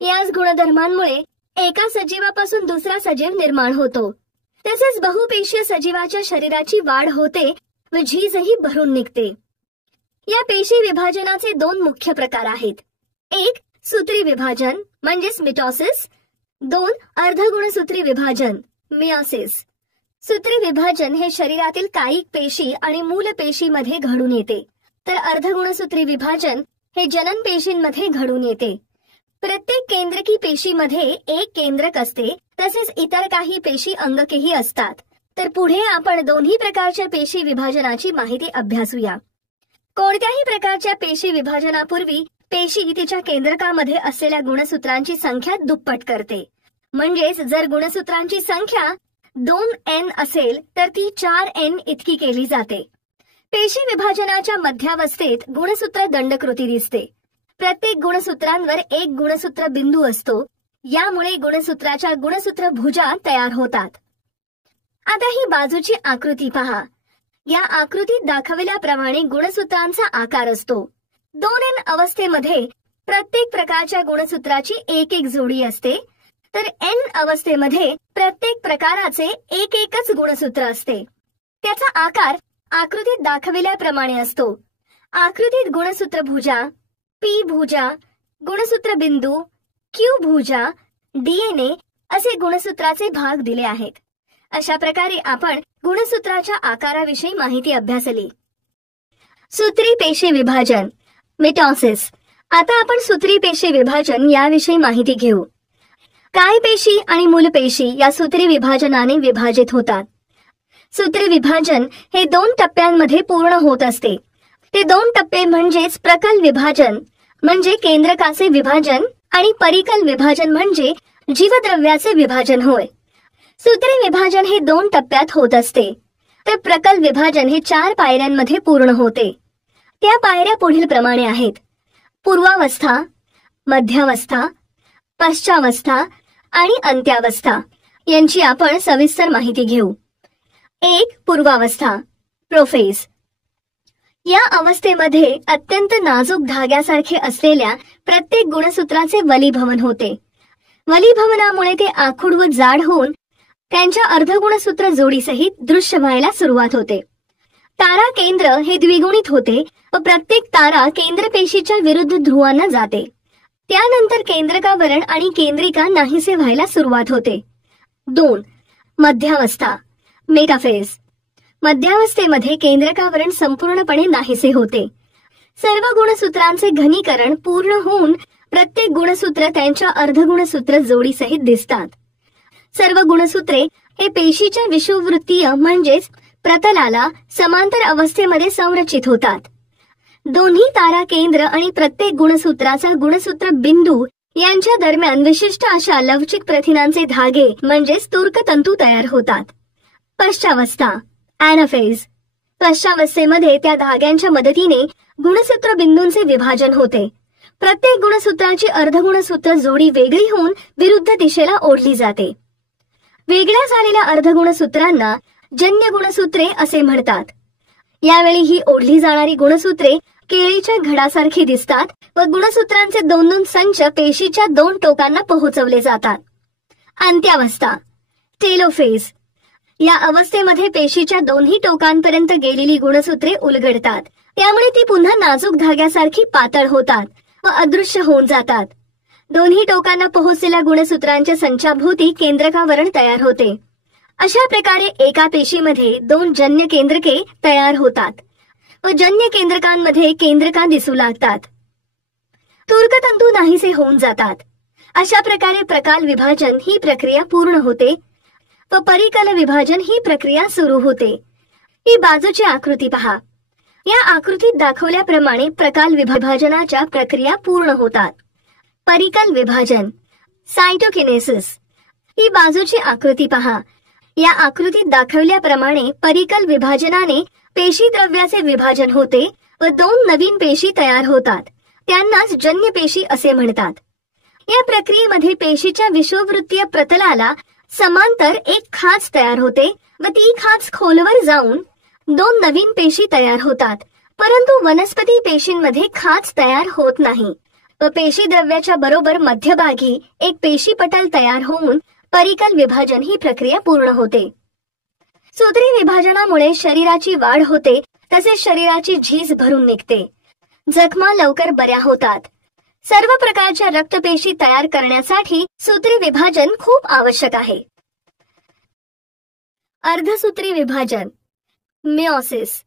याच गुणधर्मांमुळे एका सजीवापासून दुसरा सजीव निर्माण होतो. तसेच बहुपेशीय सजीवाच्या शरीराची वाढ होते व झीजही भरून निघते. या पेशी विभाजनाचे 2 मुख्य प्रकार आहेत. एक सूत्री विभाजन म्हणजेच मिटॉसिस. 2 अर्धगुणसूत्री विभाजन मियोसिस. सूत्री विभाजन हे शरीरातील कायिक पेशी आणि मूल पेशीमध्ये घडून येते, तर अर्धगुणसूत्री विभाजन हे जनन पेशींमध्ये घडून येते. प्रत्येक केंद्रकी पेशीमध्ये एक केंद्रक असते, तसेच इतर काही पेशी अंगकेही असतात. तर पुढे आपण दोन्ही प्रकारच्या पेशी विभाजनाची माहिती अभ्यासूया. कोणत्याही प्रकारच्या पेशी विभाजनापूर्वी पेशी तिच्या केंद्रकामध्ये असलेल्या गुणसूत्रांची संख्या दुप्पट करते. म्हणजेच जर गुणसूत्रांची संख्या 2n असेल तर ती 4n इतकी केली जाते. पेशी विभाजनाच्या मध्यावस्थेत गुणसूत्र दंडकृती दिसते. प्रत्येक गुणसूत्रांवर एक गुणसूत्र बिंदू असतो. यामुळे गुणसूत्राच्या गुणसूत्र भुजा तयार होतात. आता ही बाजूची आकृती पहा. या आकृतीत दाखवल्याप्रमाणे गुणसूत्रांचा आकार असतो. 2n अवस्थेमध्ये प्रत्येक प्रकारच्या गुणसूत्राची एक एक जोडी असते, तर n अवस्थेमध्ये प्रत्येक प्रकाराचे एक एकच गुणसूत्र असते. त्याचा आकार आकृतीत दाखवल्याप्रमाणे असतो. आकृतीत गुणसूत्र भुजा, p भुजा, गुणसूत्र बिंदू, q भुजा, DNA असे गुणसूत्राचे भाग दिले आहेत. अशा प्रकारे आपण गुणसूत्राच्या आकाराविषयी माहिती अभ्यासली. सूत्री पेशी विभाजन, मिटॉसिस. आता आपण सूत्री पेशी विभाजन याविषयी माहिती घेऊ. काय पेशी आणि मूल पेशी या सूत्री विभाजनाने विभाजित होतात. सूत्री विभाजन हे 2 टप्प्यांमध्ये पूर्ण होत असते. ते 2 टप्पे म्हणजेच प्रकल विभाजन म्हणजे केंद्रकाचे विभाजन आणि परिकल विभाजन म्हणजे जीवद्रव्याचे विभाजन होय. सूत्री विभाजन हे 2 टप्प्यात होत असते. तर प्रकल विभाजन हे 4 पायऱ्यांमध्ये पूर्ण होते. त्या पायऱ्या पुढील प्रमाणे आहेत. पूर्वावस्था, मध्यावस्था, पश्चावस्था आणि अंत्यावस्था यांची आपण सविस्तर माहिती घेऊ. 1. पूर्वावस्था, प्रोफेज. या अवस्थेमध्ये अत्यंत नाजूक धाग्यासारखे असलेल्या प्रत्येक गुणसूत्राचे वलीभवन होते. वलीभवनामुळे ते आखूड व जाड होऊन त्यांच्या अर्धगुणसूत्र जोडीसहित दृश्य व्हायला सुरुवात होते. तारा केंद्र हे द्विगुणित होते व प्रत्येक तारा केंद्रपेशीच्या विरुद्ध ध्रुवांना जाते. त्यानंतर केंद्रकावरण आणि केंद्रिका नाहीसे व्हायला सुरुवात होते. 2. मध्यावस्था, मेटाफेज. मध्यावस्थेमध्ये केंद्रकावरण संपूर्णपणे नाहीसे होते. सर्व गुणसूत्रांचे घनीकरण पूर्ण होऊन प्रत्येक गुणसूत्र त्यांच्या अर्धगुणसूत्र जोडीसहित दिसतात. सर्व गुणसूत्रे हे पेशीच्या विषुववृत्तीय म्हणजेच प्रतलाला समांतर अवस्थेमध्ये संरचित होतात. दोन्ही तारा केंद्र आणि प्रत्येक गुणसूत्राचा गुणसूत्र बिंदू यांच्या दरम्यान विशिष्ट अशा लवचिक प्रथिनांचे धागे म्हणजेच तूर्कतंतू तयार होतात. पश्चावस्था, ॲनाफेज. पश्चावस्थेमध्ये त्या धाग्यांच्या मदतीने गुणसूत्र बिंदूंचे विभाजन होते. प्रत्येक गुणसूत्राची अर्धगुणसूत्र जोडी वेगळी होऊन विरुद्ध दिशेला ओढली जाते. वेगळ्या झालेल्या अर्धगुणसूत्रांना जन्य गुणसूत्रे असे म्हणतात. यावेळी ही ओढली जाणारी गुणसूत्रे केळीच्या घडासारखी दिसतात व गुणसूत्रांचे 2 संच पेशीच्या 2 टोकांना पोहोचवले जातात. अंत्यावस्था, टेलोफेज. या अवस्थेमध्ये पेशीच्या 2ही टोकांपर्यंत गेलेली गुणसूत्रे उलगडतात. त्यामुळे ती पुन्हा नाजूक धाग्यासारखी पातळ होतात व अदृश्य होऊन जातात. 2ही टोकांना पोहोचलेल्या गुणसूत्रांच्या संचाभोवती केंद्रकावरण तयार होते. अशा प्रकारे एका पेशीमध्ये 2 जन्य केंद्रके तयार होतात व जन्य केंद्रकांमध्ये केंद्रका दिसू लागतात. तूर्कतंतू नाहीसे होऊन जातात. अशा प्रकारे प्रकाल विभाजन ही प्रक्रिया पूर्ण होते व परिकल विभाजन ही प्रक्रिया सुरू होते. ही बाजूची आकृती पहा. या आकृतीत दाखवल्याप्रमाणे प्रकाल विभाजनाच्या प्रक्रिया पूर्ण होतात. परिकल विभाजन, सायटोकिनेसिस. ही बाजूची आकृती पहा. या आकृतीत दाखवल्याप्रमाणे परिकल विभाजनाने पेशी द्रव्याचे विभाजन होते व 2 नवीन पेशी तयार होतात. त्यांनाच जन्य पेशी असे म्हणतात. या प्रक्रियेमध्ये पेशीच्या विषुववृत्तीय प्रतलाला समांतर एक खाच तयार होते व ती खाच खोलवर जाऊन 2 नवीन पेशी तयार होतात. परंतु वनस्पती पेशींमध्ये खाच तयार होत नाही व पेशी द्रव्याच्या बरोबर मध्यभागी एक पेशीपटल तयार होऊन परिकल विभाजन ही प्रक्रिया पूर्ण होते. सूत्री विभाजनामुळे शरीराची वाढ होते तसेच शरीराची झीज भरून निघते. जखमा लवकर बऱ्या होतात. सर्व प्रकारच्या रक्तपेशी तयार करण्यासाठी सूत्री विभाजन खूप आवश्यक आहे. अर्धसूत्री विभाजन, मिओसिस.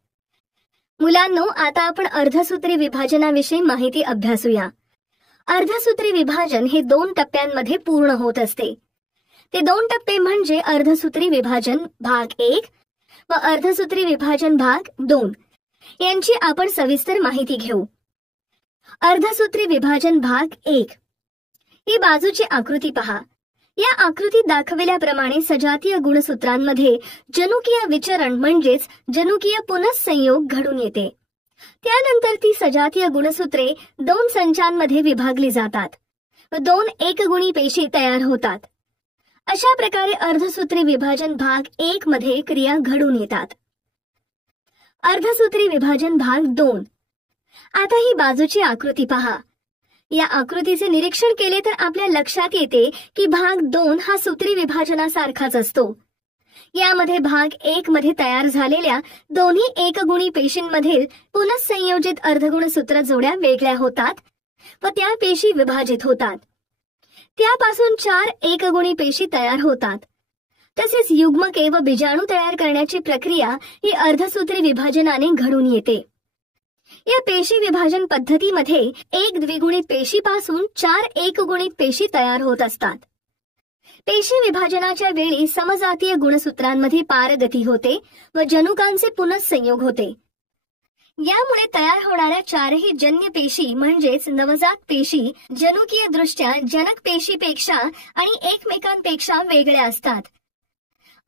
मुलांनो, आता आपण अर्धसूत्री विभाजनाविषयी माहिती अभ्यासूया. अर्धसूत्री विभाजन हे 2 टप्प्यांमध्ये पूर्ण होत असते. ते 2 टप्पे म्हणजे अर्धसूत्री विभाजन भाग 1 व अर्धसूत्री विभाजन भाग 2. यांची आपण सविस्तर माहिती घेऊ. अर्धसूत्री विभाजन भाग 1. ही बाजूची आकृती पहा. या आकृतीत दाखवल्याप्रमाणे सजातीय गुणसूत्रांमध्ये जनुकीय विचरण म्हणजेच जनुकीय पुनःसंयोग घडून येते. त्यानंतर ती सजातीय गुणसूत्रे 2 संचांमध्ये विभागली जातात व 2 एकगुणी पेशी तयार होतात. अशा प्रकारे अर्धसूत्री विभाजन भाग 1 मध्ये क्रिया घडून येतात. अर्धसूत्री विभाजन भाग 2. आता ही बाजूची आकृती पहा. या आकृतीचे निरीक्षण केले तर आपल्या लक्षात येते की भाग 2 हा सूत्री विभाजनासारखाच असतो. यामध्ये भाग 1 मध्ये तयार झालेल्या दोन्ही एकगुणी पेशींमधील पुनःसंयोजित अर्धगुणसूत्र जोड्या वेगळ्या होतात व त्या पेशी विभाजित होतात. त्यापासून 4 एकगुणी पेशी तयार होतात. तसेच युग्मके व बीजाणू तयार करण्याची प्रक्रिया ही अर्धसूत्री विभाजनाने घडून येते. या पेशी विभाजन पद्धतीमध्ये एक द्विगुणित पेशीपासून 4 एकगुणित पेशी तयार होत असतात. पेशी विभाजनाच्या वेळी समजातीय गुणसूत्रांमध्ये पारगती होते व जनुकांचे पुनःसंयोग होते. यामुळे तयार होणाऱ्या 4ही जन्य पेशी म्हणजेच नवजात पेशी जनुकीय दृष्ट्या जनक पेशीपेक्षा आणि एकमेकांपेक्षा वेगळ्या असतात.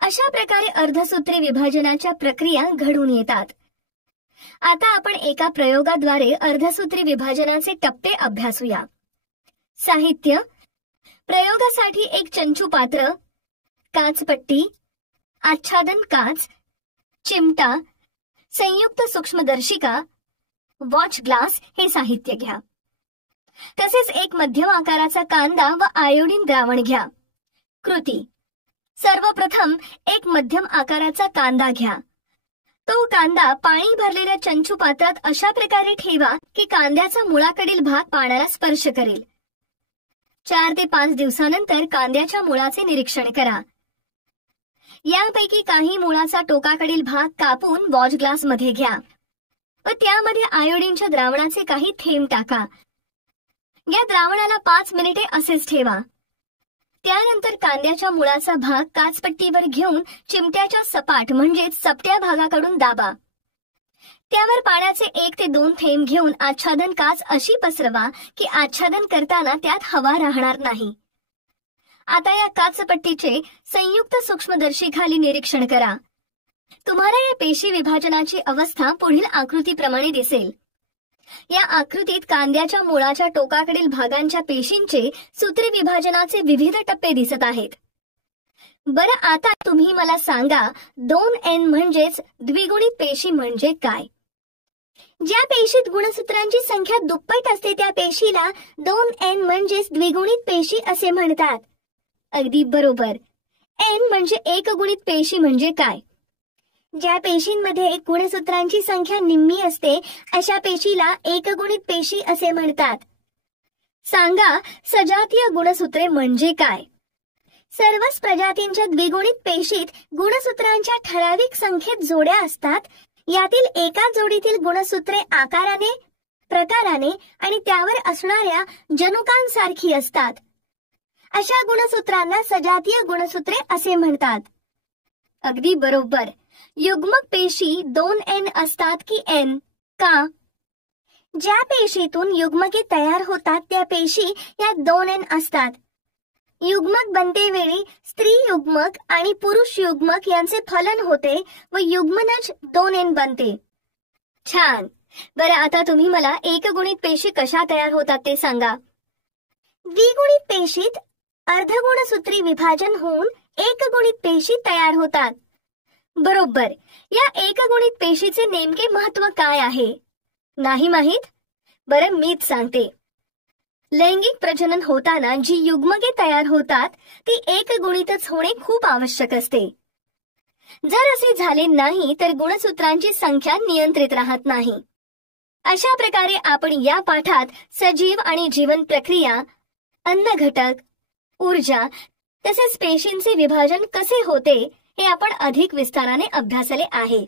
अशा प्रकारे अर्धसूत्री विभाजनाच्या प्रक्रिया घडून येतात. आता आपण एका प्रयोगाद्वारे अर्धसूत्री विभाजनाचे टप्पे अभ्यासूया. साहित्य: प्रयोगासाठी एक चंचू पात्र, काचपट्टी, आच्छादन काच, चिमटा, संयुक्त सूक्ष्मदर्शिका, वॉच ग्लास हे साहित्य घ्या. तसेच एक मध्यम आकाराचा कांदा व आयोडीन द्रावण घ्या. कृती: सर्वप्रथम एक मध्यम आकाराचा कांदा घ्या. तो कांदा पाणी भरलेल्या चंचू पात्रात अशा प्रकारे ठेवा की कांद्याचा मुळाकडील भाग पाण्याला स्पर्श करेल. 4 ते 5 दिवसानंतर कांद्याच्या मुळाचे निरीक्षण करा. यापैकी काही मुळाचा टोकाकडील भाग कापून वॉच ग्लास मध्ये घ्या व त्यामध्ये आयोडीनच्या द्रावणाचे काही थेंब टाका. या द्रावणाला 5 मिनिटे असेच ठेवा. त्यानंतर कांद्याच्या मुळाचा भाग काचपट्टीवर घेऊन चिमट्याच्या सपाट म्हणजेच चपट्या भागाकडून दाबा. त्यावर पाण्याचे 1 ते 2 थेंब घेऊन आच्छादन काच अशी पसरवा की आच्छादन करताना त्यात हवा राहणार नाही. आता या काचपट्टीचे संयुक्त सूक्ष्मदर्शीखाली निरीक्षण करा. तुम्हाला या पेशी विभाजनाची अवस्था पुढील आकृतीप्रमाणे दिसेल. या आकृतीत कांद्याच्या मुळाच्या टोकाकडील भागांच्या पेशींचे सूत्री विभाजनाचे विविध टप्पे दिसत आहेत. बरं, आता तुम्ही मला सांगा 2N म्हणजेच द्विगुणित पेशी म्हणजे काय? ज्या पेशीत गुणसूत्रांची संख्या दुप्पट असते त्या पेशीला 2N म्हणजेच द्विगुणित पेशी असे म्हणतात. अगदी बरोबर. N म्हणजे एकगुणित पेशी म्हणजे काय? ज्या पेशींमध्ये गुणसूत्रांची संख्या निम्मी असते अशा पेशीला एकगुणित पेशी असे म्हणतात. सांगा सजातीय गुणसूत्रे म्हणजे काय? सर्वच प्रजातींच्या द्विगुणित पेशीत गुणसूत्रांच्या ठराविक संख्येत जोड्या असतात. यातील एका जोडीतील गुणसूत्रे आकाराने, प्रकाराने आणि त्यावर असणाऱ्या जनुकांसारखी असतात. अशा गुणसूत्रांना सजातीय गुणसूत्रे असे म्हणतात. अगदी बरोबर. युग्मक पेशी 2N असतात की N का? ज्या पेशीतून युग्मके तयार होतात त्या पेशी या 2N असतात. युग्मक बनते वेळी स्त्री युग्मक आणि पुरुष युग्मक यांचे फलन होते व युग्मनज 2N बनते. छान. बरं, आता तुम्ही मला एकगुणित पेशी कशा तयार होतात ते सांगा. द्विगुणित पेशीत अर्धगुणसूत्री विभाजन होऊन एकगुणित पेशी तयार होतात. बरोबर. या एकगुणित पेशीचे नेमके महत्व काय आहे? नाही माहित? बरं, मीच सांगते. लैंगिक प्रजनन होताना जी युग्मके तयार होतात ती एकगुणितच होणे खूप आवश्यक असते. जर असे झाले नाही तर गुणसूत्रांची संख्या नियंत्रित राहत नाही. अशा प्रकारे आपण या पाठात सजीव आणि जीवन प्रक्रिया, अन्न घटक, ऊर्जा तसेच पेशींचे विभाजन कसे होते हे आपण अधिक विस्ताराने अभ्यासले आहे.